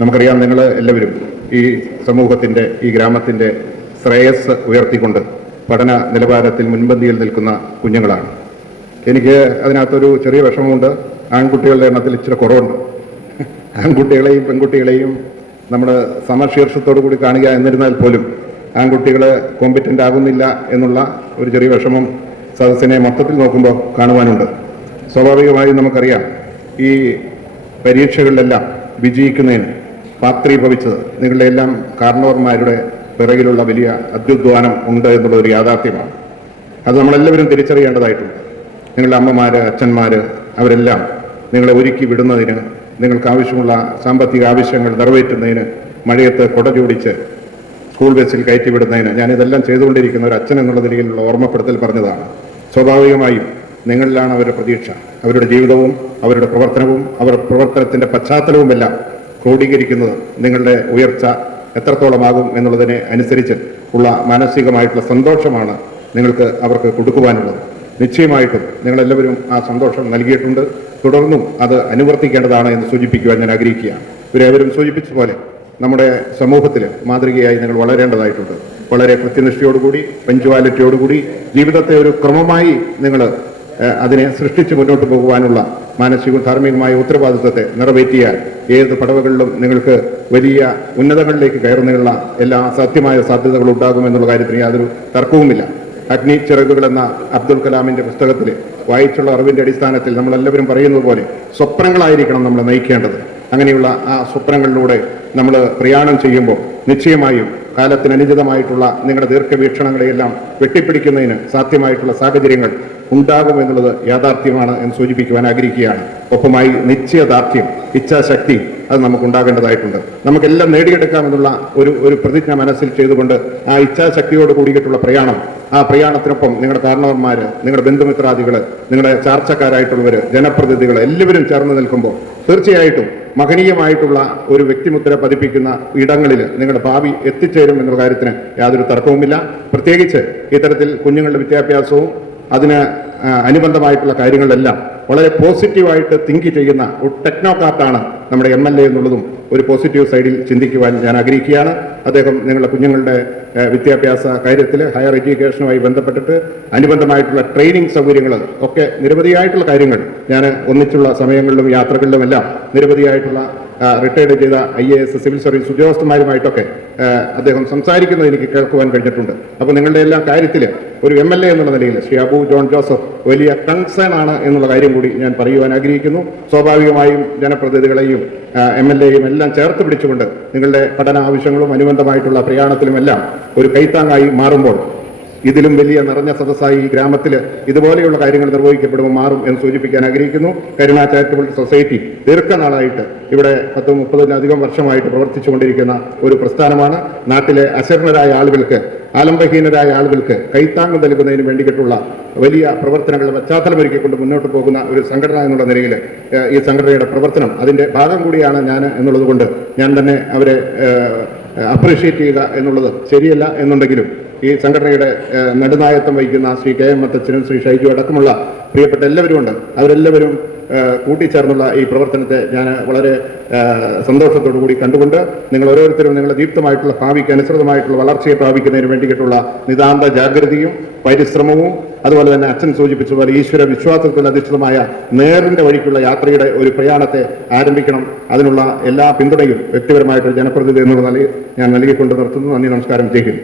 നമുക്കറിയാം, നിങ്ങൾ എല്ലാവരും ഈ സമൂഹത്തിൻ്റെ, ഈ ഗ്രാമത്തിൻ്റെ ശ്രേയസ് ഉയർത്തിക്കൊണ്ട് പഠന നിലവാരത്തിൽ മുൻപന്തിയിൽ നിൽക്കുന്ന കുഞ്ഞുങ്ങളാണ്. എനിക്ക് അതിനകത്തൊരു ചെറിയ വിഷമമുണ്ട്. ആൺകുട്ടികളുടെ എണ്ണത്തിൽ ഇച്ചിരി കുറവുണ്ട്. ആൺകുട്ടികളെയും പെൺകുട്ടികളെയും നമ്മൾ സമശീർഷത്തോടു കൂടി കാണുക എന്നിരുന്നാൽ പോലും ആൺകുട്ടികൾ കോമ്പറ്റൻ്റ് ആകുന്നില്ല എന്നുള്ള ഒരു ചെറിയ വിഷമം സദസ്സിനെ മൊത്തത്തിൽ നോക്കുമ്പോൾ കാണുവാനുണ്ട്. സ്വാഭാവികമായും നമുക്കറിയാം, ഈ പരീക്ഷകളിലെല്ലാം വിജയിക്കുന്നതിന് പാത്രീഭവിച്ചത് നിങ്ങളുടെ എല്ലാം കാരണവർമാരുടെ പിറകിലുള്ള വലിയ അത്യുദ്ധാനം ഉണ്ട് എന്നുള്ളൊരു യാഥാർത്ഥ്യമാണ്. അത് നമ്മളെല്ലാവരും തിരിച്ചറിയേണ്ടതായിട്ടുണ്ട്. നിങ്ങളുടെ അമ്മമാർ, അച്ഛന്മാർ അവരെല്ലാം നിങ്ങളെ ഒരുക്കി വിടുന്നതിന്, നിങ്ങൾക്ക് ആവശ്യമുള്ള സാമ്പത്തിക ആവശ്യങ്ങൾ നിറവേറ്റുന്നതിന്, മഴയത്ത് കുട ചൂടിച്ച് സ്കൂൾ ബസ്സിൽ കയറ്റിവിടുന്നതിന്, ഞാനിതെല്ലാം ചെയ്തുകൊണ്ടിരിക്കുന്ന ഒരു അച്ഛൻ എന്നുള്ള നിലയിലുള്ള ഓർമ്മപ്പെടുത്തൽ പറഞ്ഞതാണ്. സ്വാഭാവികമായും നിങ്ങളിലാണ് അവരുടെ പ്രതീക്ഷ. അവരുടെ ജീവിതവും അവരുടെ പ്രവർത്തനവും പ്രവർത്തനത്തിൻ്റെ പശ്ചാത്തലവുമെല്ലാം ക്രോഡീകരിക്കുന്നത് നിങ്ങളുടെ ഉയർച്ച എത്രത്തോളമാകും എന്നുള്ളതിനെ അനുസരിച്ച് ഉള്ള മാനസികമായിട്ടുള്ള സന്തോഷമാണ് നിങ്ങൾക്ക് അവർക്ക് കൊടുക്കുവാനുള്ളത്. നിശ്ചയമായിട്ടും നിങ്ങളെല്ലാവരും ആ സന്തോഷം നൽകിയിട്ടുണ്ട്. തുടർന്നും അത് അനുവർത്തിക്കേണ്ടതാണ് എന്ന് സൂചിപ്പിക്കുവാൻ ഞാൻ ആഗ്രഹിക്കുകയാണ്. ഇവരേവരും സൂചിപ്പിച്ച പോലെ നമ്മുടെ സമൂഹത്തിൽ മാതൃകയായി നിങ്ങൾ വളരേണ്ടതായിട്ടുണ്ട്. വളരെ കൃത്യനിഷ്ഠയോടുകൂടി, പഞ്ച്വാലിറ്റിയോടുകൂടി ജീവിതത്തെ ഒരു ക്രമമായി നിങ്ങൾ അതിനെ സൃഷ്ടിച്ച് മുന്നോട്ട് പോകുവാനുള്ള മാനസികവും ധാർമ്മികമായ ഉത്തരവാദിത്വത്തെ നിറവേറ്റിയാൽ ഏത് പടവുകളിലും നിങ്ങൾക്ക് വലിയ ഉന്നതങ്ങളിലേക്ക് കയറുന്നതിനുള്ള എല്ലാ സാധ്യമായ സാധ്യതകളും ഉണ്ടാകുമെന്നുള്ള കാര്യത്തിന് യാതൊരു തർക്കവുമില്ല. അഗ്നി ചിറകുകൾ എന്ന അബ്ദുൽ കലാമിൻ്റെ പുസ്തകത്തിൽ വായിച്ചുള്ള അറിവിൻ്റെ അടിസ്ഥാനത്തിൽ നമ്മളെല്ലാവരും പറയുന്നത് പോലെ സ്വപ്നങ്ങളായിരിക്കണം നമ്മൾ നയിക്കേണ്ടത്. അങ്ങനെയുള്ള ആ സ്വപ്നങ്ങളിലൂടെ നമ്മൾ പ്രയാണം ചെയ്യുമ്പോൾ നിശ്ചയമായും കാലത്തിനനുചിതമായിട്ടുള്ള നിങ്ങളുടെ ദീർഘവീക്ഷണങ്ങളെയെല്ലാം വെട്ടിപ്പിടിക്കുന്നതിന് സാധ്യമായിട്ടുള്ള സാഹചര്യങ്ങൾ ഉണ്ടാകുമെന്നുള്ളത് യാഥാർത്ഥ്യമാണ് എന്ന് സൂചിപ്പിക്കുവാൻ ആഗ്രഹിക്കുകയാണ്. ഒപ്പമായി നിശ്ചയദാർഢ്യം, ഇച്ഛാശക്തി അത് നമുക്കുണ്ടാകേണ്ടതായിട്ടുണ്ട്. നമുക്കെല്ലാം നേടിയെടുക്കാമെന്നുള്ള ഒരു പ്രതിജ്ഞ മനസ്സിൽ ചെയ്തുകൊണ്ട് ആ ഇച്ഛാശക്തിയോട് കൂടിയിട്ടുള്ള പ്രയാണം, ആ പ്രയാണത്തിനൊപ്പം നിങ്ങളുടെ കാരണവന്മാർ, നിങ്ങളുടെ ബന്ധുമിത്രാദികൾ, നിങ്ങളുടെ ചാർച്ചക്കാരായിട്ടുള്ളവർ, ജനപ്രതിനിധികൾ എല്ലാവരും ചേർന്ന് നിൽക്കുമ്പോൾ തീർച്ചയായിട്ടും മഹനീയമായിട്ടുള്ള ഒരു വ്യക്തിമുദ്ര പതിപ്പിക്കുന്ന ഇടങ്ങളിൽ നിങ്ങളുടെ ഭാവി എത്തിച്ചേരും എന്നുള്ള കാര്യത്തിന് യാതൊരു തർക്കവുമില്ല. പ്രത്യേകിച്ച് ഇത്തരത്തിൽ കുഞ്ഞുങ്ങളുടെ വിദ്യാഭ്യാസവും അതിന് അനുബന്ധമായിട്ടുള്ള കാര്യങ്ങളിലെല്ലാം വളരെ പോസിറ്റീവായിട്ട് തിങ്ക് ചെയ്യുന്ന ഒരു ടെക്നോക്രാറ്റാണ് നമ്മുടെ MLA എന്നുള്ളതും ഒരു പോസിറ്റീവ് സൈഡിൽ ചിന്തിക്കുവാൻ ഞാൻ ആഗ്രഹിക്കുകയാണ്. അദ്ദേഹം നിങ്ങളുടെ കുഞ്ഞുങ്ങളുടെ വിദ്യാഭ്യാസ കാര്യത്തിൽ ഹയർ എഡ്യൂക്കേഷനുമായി ബന്ധപ്പെട്ടിട്ട് അനുബന്ധമായിട്ടുള്ള ട്രെയിനിങ് സൗകര്യങ്ങൾ ഒക്കെ നിരവധിയായിട്ടുള്ള കാര്യങ്ങൾ ഞാൻ ഒന്നിച്ചുള്ള സമയങ്ങളിലും യാത്രകളിലുമെല്ലാം നിരവധിയായിട്ടുള്ള റിട്ടയർഡ് ചെയ്ത IAS സിവിൽ സർവീസ് ഉദ്യോഗസ്ഥന്മാരുമായിട്ടൊക്കെ അദ്ദേഹം സംസാരിക്കുന്നത് എനിക്ക് കേൾക്കുവാൻ കഴിഞ്ഞിട്ടുണ്ട്. അപ്പോൾ നിങ്ങളുടെ എല്ലാം കാര്യത്തിൽ ഒരു MLA എന്നുള്ള നിലയിൽ ശ്രീ അബു ജോൺ ജോസഫ് വലിയ കൺസേൺ ആണ് എന്നുള്ള കാര്യം കൂടി ഞാൻ പറയുവാൻ ആഗ്രഹിക്കുന്നു. സ്വാഭാവികമായും ജനപ്രതിനിധികളെയും MLAയും എല്ലാം ചേർത്ത് പിടിച്ചുകൊണ്ട് നിങ്ങളുടെ പഠന ആവശ്യങ്ങളും അനുബന്ധമായിട്ടുള്ള പ്രയാണത്തിലുമെല്ലാം ഒരു കൈത്താങ്ങായി മാറുമ്പോൾ ഇതിലും വലിയ നിറഞ്ഞ സദസ്സായി ഈ ഗ്രാമത്തിൽ ഇതുപോലെയുള്ള കാര്യങ്ങൾ നിർവഹിക്കപ്പെടുമ്പോൾ മാറും എന്ന് സൂചിപ്പിക്കാൻ ആഗ്രഹിക്കുന്നു. കരുണ ചാരിറ്റബിൾ സൊസൈറ്റി ദീർഘനാളായിട്ട് ഇവിടെ 30-30 വർഷമായിട്ട് പ്രവർത്തിച്ചുകൊണ്ടിരിക്കുന്ന ഒരു പ്രസ്ഥാനമാണ്. നാട്ടിലെ അശരണരായ ആളുകൾക്ക്, ആലംബഹീനരായ ആളുകൾക്ക് കൈത്താങ്ങ് നൽകുന്നതിന് വേണ്ടിയിട്ടുള്ള വലിയ പ്രവർത്തനങ്ങളുടെ പശ്ചാത്തലമൊരുക്കിക്കൊണ്ട് മുന്നോട്ട് പോകുന്ന ഒരു സംഘടന എന്നുള്ള നിലയിൽ ഈ സംഘടനയുടെ പ്രവർത്തനം അതിൻ്റെ ഭാഗം കൂടിയാണ് ഞാൻ എന്നുള്ളത് കൊണ്ട് ഞാൻ തന്നെ അവരെ അപ്രീഷിയേറ്റ് ചെയ്യുക എന്നുള്ളത് ശരിയല്ല എന്നുണ്ടെങ്കിലും ഈ സംഘടനയുടെ നെടുനായത്വം വഹിക്കുന്ന ശ്രീ KM മത്തച്ഛനും ശ്രീ ഷൈജു അടക്കമുള്ള പ്രിയപ്പെട്ട എല്ലാവരും ഉണ്ട്. അവരെല്ലാവരും കൂട്ടിച്ചേർന്നുള്ള ഈ പ്രവർത്തനത്തെ ഞാൻ വളരെ സന്തോഷത്തോടു കൂടി കണ്ടുകൊണ്ട് നിങ്ങൾ ഓരോരുത്തരും നിങ്ങളുടെ ദീപ്തമായിട്ടുള്ള ഭാവിക്ക് അനുസൃതമായിട്ടുള്ള വളർച്ചയെ പ്രാപിക്കുന്നതിന് വേണ്ടിയിട്ടുള്ള നിതാന്ത ജാഗ്രതയും പരിശ്രമവും അതുപോലെ തന്നെ അച്ഛൻ സൂചിപ്പിച്ചതുപോലെ ഈശ്വര വിശ്വാസത്തിൽ അധിഷ്ഠിതമായ നേറിൻ്റെ വഴിക്കുള്ള യാത്രയുടെ ഒരു പ്രയാണത്തെ ആരംഭിക്കണം. അതിനുള്ള എല്ലാ പിന്തുണയും വ്യക്തിപരമായിട്ടൊരു ജനപ്രതിനിധി എന്നുള്ള നിലയിൽ ഞാൻ നൽകിക്കൊണ്ട് നിർത്തുന്നു. നന്ദി, നമസ്കാരം, ജയ് ഹിന്ദ്.